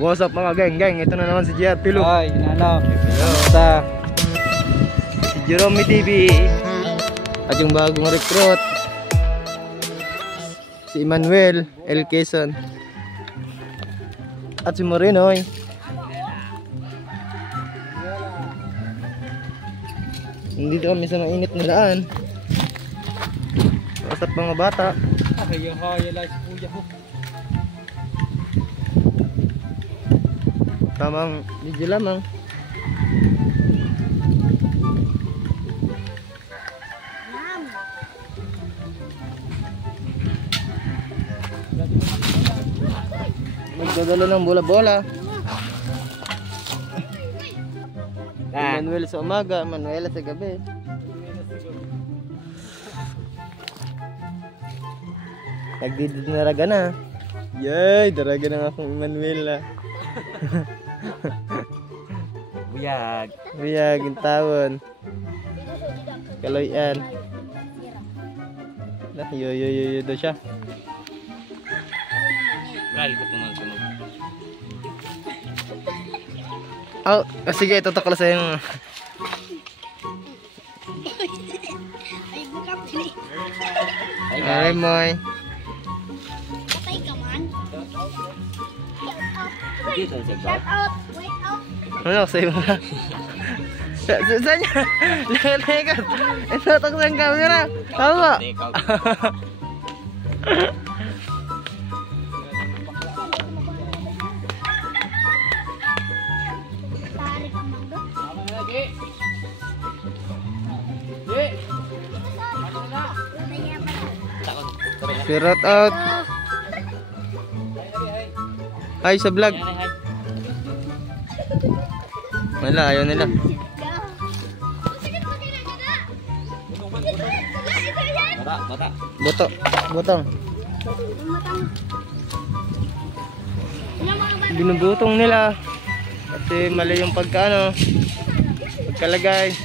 What's up mga geng? Ito na naman si JR Pilo. Ay, inano. Basta Si Jerome TV. At yung bagong recruit, si Emmanuel L. Quezon. At si Morenoy. Nandito kami sa mainit na daan. What's up mga bata? haya lang si kuya ko. Tamang video lamang. Magdadalo ng bola-bola. Manuel sa umaga, Manuela sa gabi. Nagdidinaraga na. Yay, daraga na nga akong Manuela. Buyag. Buyag, yung tawon. Kaloyan. Yo daw siya. Gali ko tumal. Oh, sige, itutok ko sa iyo. Ay, moy. Patay ka man. Dito sa Shout out. Wait out. Ano, sa'yo mo na. Saan niya? Lekat. Itutok sa yung camera. Tama. Tarik ka man doon. Shout out. Hi sa vlog. Wala, ayaw nila. Bata. Butong. Binubutong nila. Kasi mali yung pagkalagay.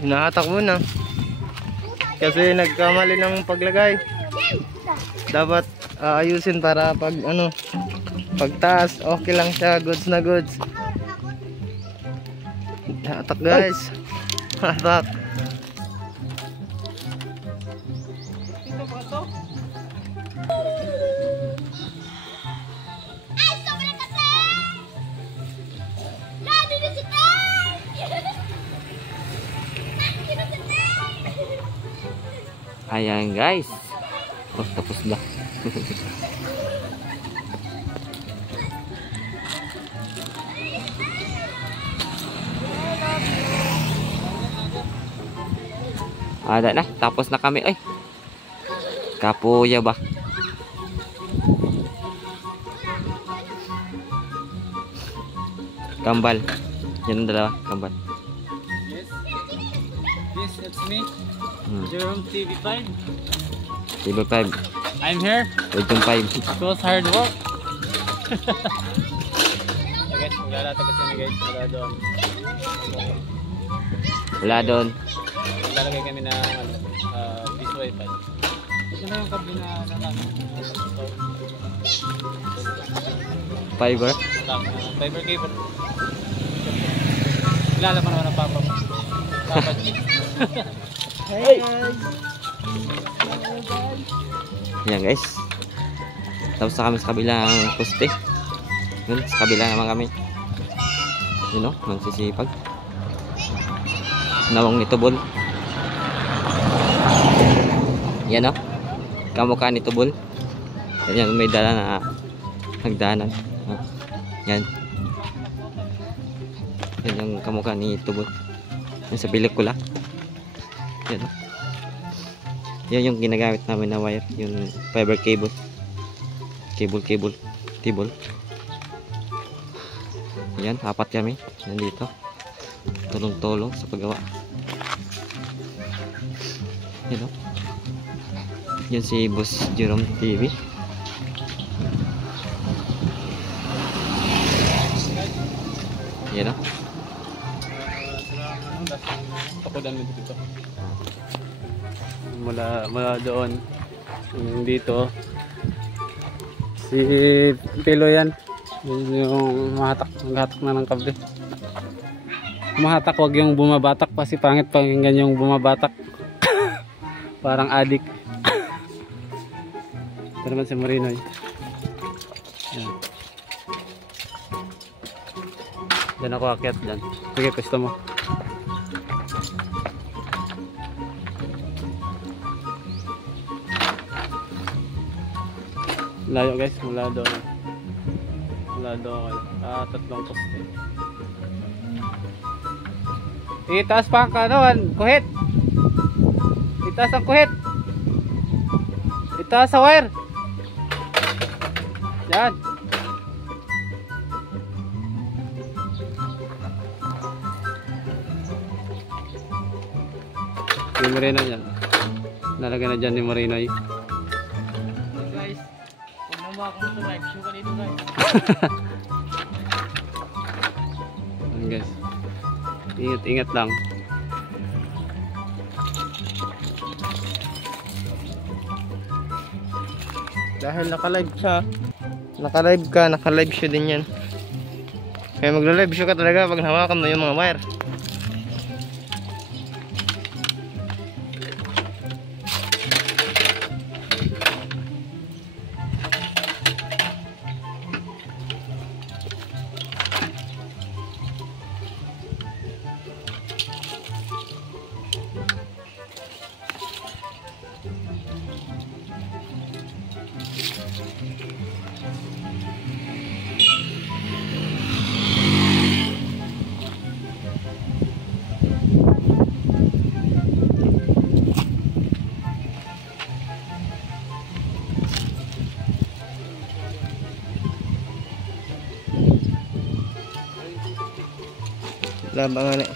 Hinahatak muna. Kasi nagkamali ng paglagay. Dapat ayusin para pagtaas okay lang siya, goods na goods. Hatak guys. Hatak. Ayan guys. Tapos na. Ada na, tapos na kami. Ay. Kapuya ba? Kambal. Yan ang dalawa, kambal. Yes, it's me, Jerome TV5. TV5. I'm here. With yung 5. It was hard work. Guys, maglalata kasi na guys. Wala doon. Lalagay kami ng piece wifi. Ito na yung kabli na namin. Fiber. Fiber cable. Ilalaman naman ang papa mo. Papa G. Hey guys. Yan guys. Tapos na kami sa kabilang poste. Yun, sa kabila naman kami. Yun o, magsisipag. Nawang nitubol. Yan o. Kamukha nitubol. Yan, may dala na nagdaanan. Yan. Yan yung kamukha ni tubol. Yan sa pelikula. Yan o. Yan yung ginagamit namin na wire, yung fiber cable. Cable. Yan, 4 kami nandito. Tulong-tulong sa paggawa. Yan o. Yan si Boss Jerome TV. Yan o. Takudan mo dito. Mula doon. Yung dito. Si Pilo yan. Yung naghatak na ng kable. Mahatak, wag yung bumabatak pa, si pangit pakinggan yung bumabatak. Parang adik. Ito naman si Marinoy. Yan. Diyan ako akyat dyan. Sige, pwesto mo. Layo guys, mula doon. Mula doon. Tatlong poste. Itaas pa ang kanuan, kuhit. Itaas ang kuhit. Itaas sa wire. Yan. Yung Marino yan. Nalagyan na dyan ni Marinoy. Guys, huwag na mo akong ito live show ka dito guys. Ayan guys. Ingat lang. Dahil naka-live siya. Naka-live ka, naka-live show din yan. Kaya magla-live show ka talaga pag hawakan mo yung mga wire. Labangan eh.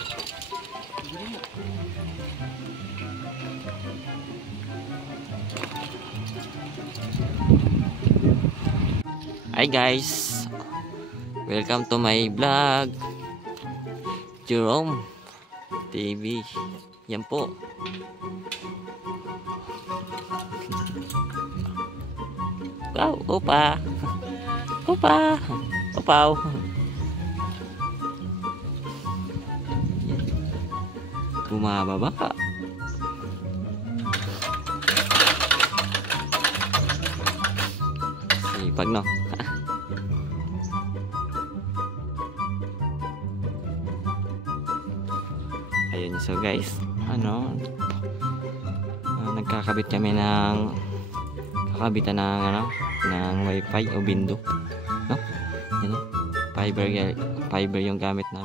Hi guys, welcome to my vlog, Jerome TV. Yan po. Wow, opa. Opa. Opaw. Bumababa ka. Sipag no. Ayun, so guys, nagkakabit kami ng kakabitan ng ng wifi o bindo, no? Fiber yung gamit namin.